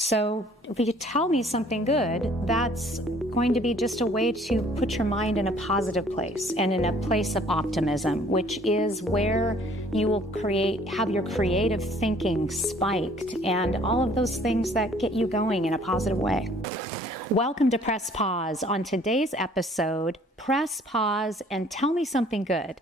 So if you tell me something good, that's going to be just a way to put your mind in a positive place and in a place of optimism, which is where you will have your creative thinking spiked and all of those things that get you going in a positive way. Welcome to Press Pause. On today's episode, press pause and tell me something good.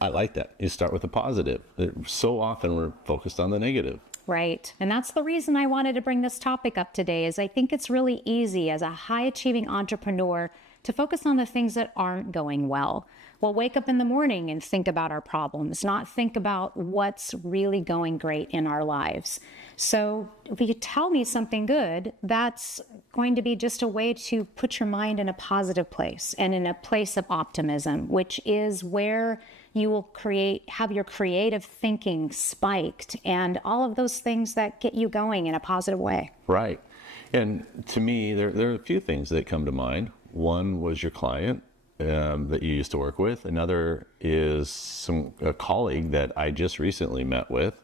I like that. You start with the positive. So often we're focused on the negative. Right. And that's the reason I wanted to bring this topic up today is I think it's really easy as a high-achieving entrepreneur to focus on the things that aren't going well. We'll wake up in the morning and think about our problems, not think about what's really going great in our lives. So if you tell me something good, that's going to be just a way to put your mind in a positive place and in a place of optimism, which is where you will have your creative thinking spiked and all of those things that get you going in a positive way. Right. And to me, there are a few things that come to mind. One was your client that you used to work with. Another is a colleague that I just recently met with,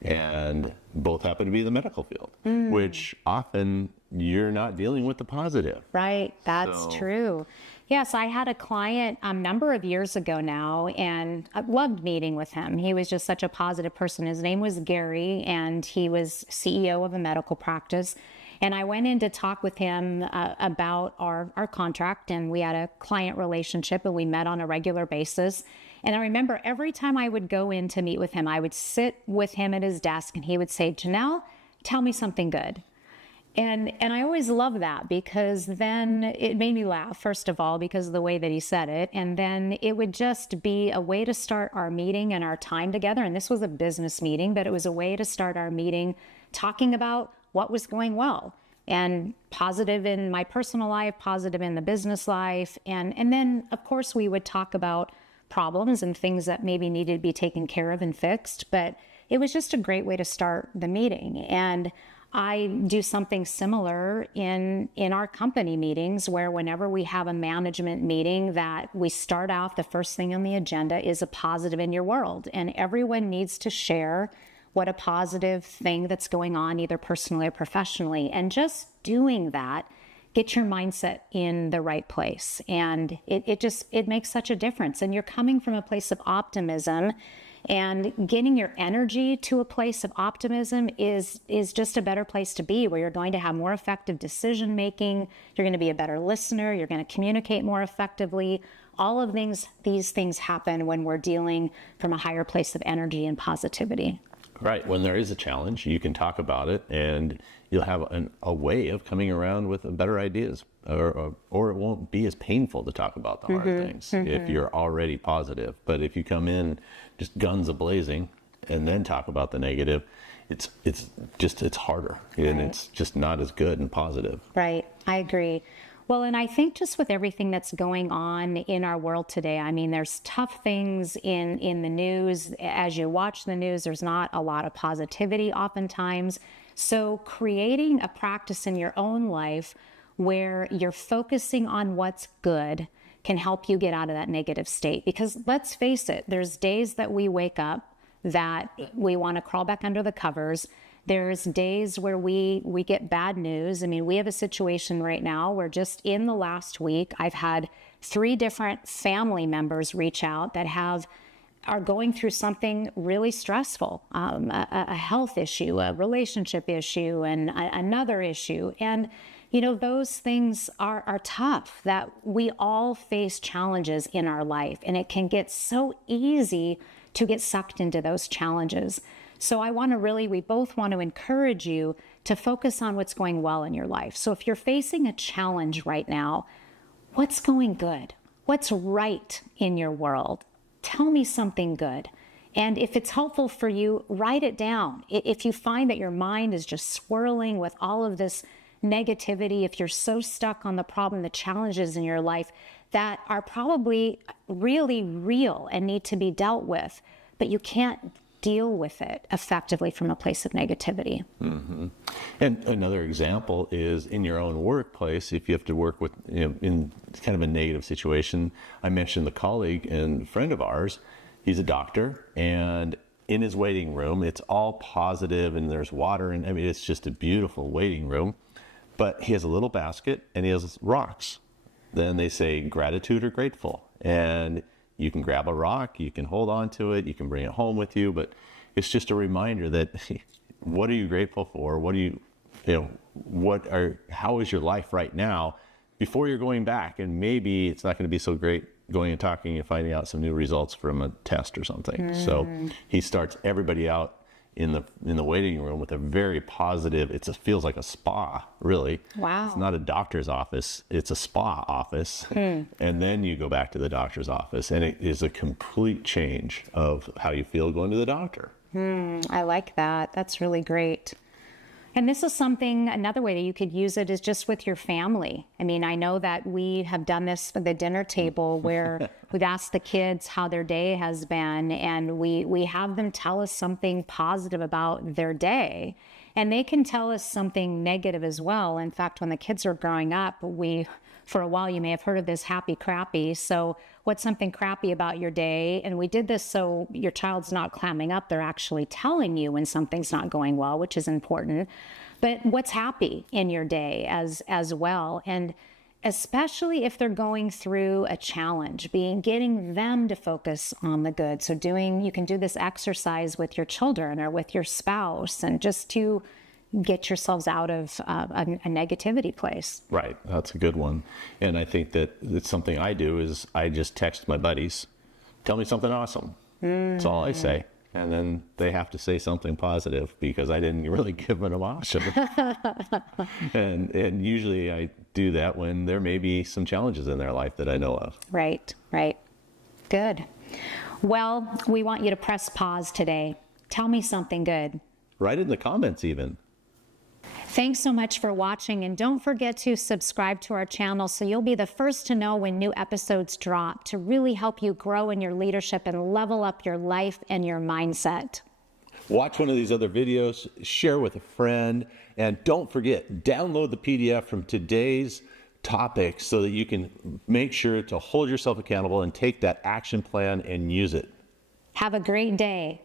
and both happen to be in the medical field, which often you're not dealing with the positive. Right. That's true. Yes, I had a client a number of years ago now, and I loved meeting with him. He was just such a positive person. His name was Gary, and he was CEO of a medical practice. And I went in to talk with him about our contract, and we had a client relationship, and we met on a regular basis. And I remember every time I would go in to meet with him, I would sit with him at his desk, and he would say, "Janelle, tell me something good." And I always love that because then it made me laugh, first of all, because of the way that he said it. And then it would just be a way to start our meeting and our time together. And this was a business meeting, but it was a way to start our meeting talking about what was going well and positive in my personal life, positive in the business life. And then, of course, we would talk about problems and things that maybe needed to be taken care of and fixed. But it was just a great way to start the meeting. And I do something similar in our company meetings where whenever we have a management meeting that we start out, the first thing on the agenda is a positive in your world. And everyone needs to share what a positive thing that's going on, either personally or professionally. And just doing that, get your mindset in the right place. And it makes such a difference. And you're coming from a place of optimism, and getting your energy to a place of optimism is just a better place to be, where you're going to have more effective decision making. You're going to be a better listener. You're going to communicate more effectively. All of these things happen when we're dealing from a higher place of energy and positivity. Right. When there is a challenge, you can talk about it, and you'll have a way of coming around with better ideas, or it won't be as painful to talk about the hard things if you're already positive. But if you come in just guns a-blazing and then talk about the negative, it's harder, and it's just not as good and positive. Right. I agree. Well, and I think just with everything that's going on in our world today, I mean, there's tough things in the news. As you watch the news, there's not a lot of positivity oftentimes. So creating a practice in your own life where you're focusing on what's good can help you get out of that negative state. Because let's face it, there's days that we wake up that we want to crawl back under the covers. There's days where we get bad news. I mean, we have a situation right now where just in the last week, I've had 3 different family members reach out that are going through something really stressful, a health issue, a relationship issue, and another issue. And, you know, those things are tough, that we all face challenges in our life, and it can get so easy to get sucked into those challenges. So we both want to encourage you to focus on what's going well in your life. So if you're facing a challenge right now, what's going good? What's right in your world? Tell me something good. And if it's helpful for you, write it down. If you find that your mind is just swirling with all of this negativity, if you're so stuck on the problem, the challenges in your life that are probably really real and need to be dealt with, but you can't deal with it effectively from a place of negativity. Mm-hmm. And another example is in your own workplace, if you have to work with, in kind of a negative situation. I mentioned the colleague and friend of ours, he's a doctor, and in his waiting room. It's all positive and there's water, and I mean, it's just a beautiful waiting room. But he has a little basket and he has rocks. Then they say gratitude or grateful. And you can grab a rock, you can hold on to it, you can bring it home with you. But it's just a reminder that what are you grateful for? What do you know, how is your life right now before you're going back? And maybe it's not going to be so great going and talking and finding out some new results from a test or something. So he starts everybody out in the waiting room with a very positive, it feels like a spa, really. Wow. It's not a doctor's office, it's a spa office. And then you go back to the doctor's office, and it is a complete change of how you feel going to the doctor. I like that. That's really great. And this is something, another way that you could use it is just with your family. I mean, I know that we have done this at the dinner table where we've asked the kids how their day has been, and we have them tell us something positive about their day. And they can tell us something negative as well. In fact, when the kids are growing up, for a while, you may have heard of this happy crappy. So what's something crappy about your day? And we did this so your child's not clamming up. They're actually telling you when something's not going well, which is important. But what's happy in your day as well? And especially if they're going through a challenge, getting them to focus on the good. So you can do this exercise with your children or with your spouse, and just to get yourselves out of a negativity place. Right, that's a good one. And I think that it's something I do is I just text my buddies, tell me something awesome. That's all I say. And then they have to say something positive because I didn't really give them awesome. and usually I do that when there may be some challenges in their life that I know of. Right. Good. Well, we want you to press pause today. Tell me something good. Write it in the comments even. Thanks so much for watching, and don't forget to subscribe to our channel so you'll be the first to know when new episodes drop, to really help you grow in your leadership and level up your life and your mindset. Watch one of these other videos, share with a friend, and don't forget, download the PDF from today's topic so that you can make sure to hold yourself accountable and take that action plan and use it. Have a great day.